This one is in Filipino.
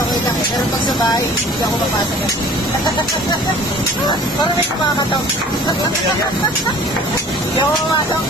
okay lang. Pero pag sa bahay, hindi ako mapasok yan. Parang may kumakatok. Hindi ako mapasok.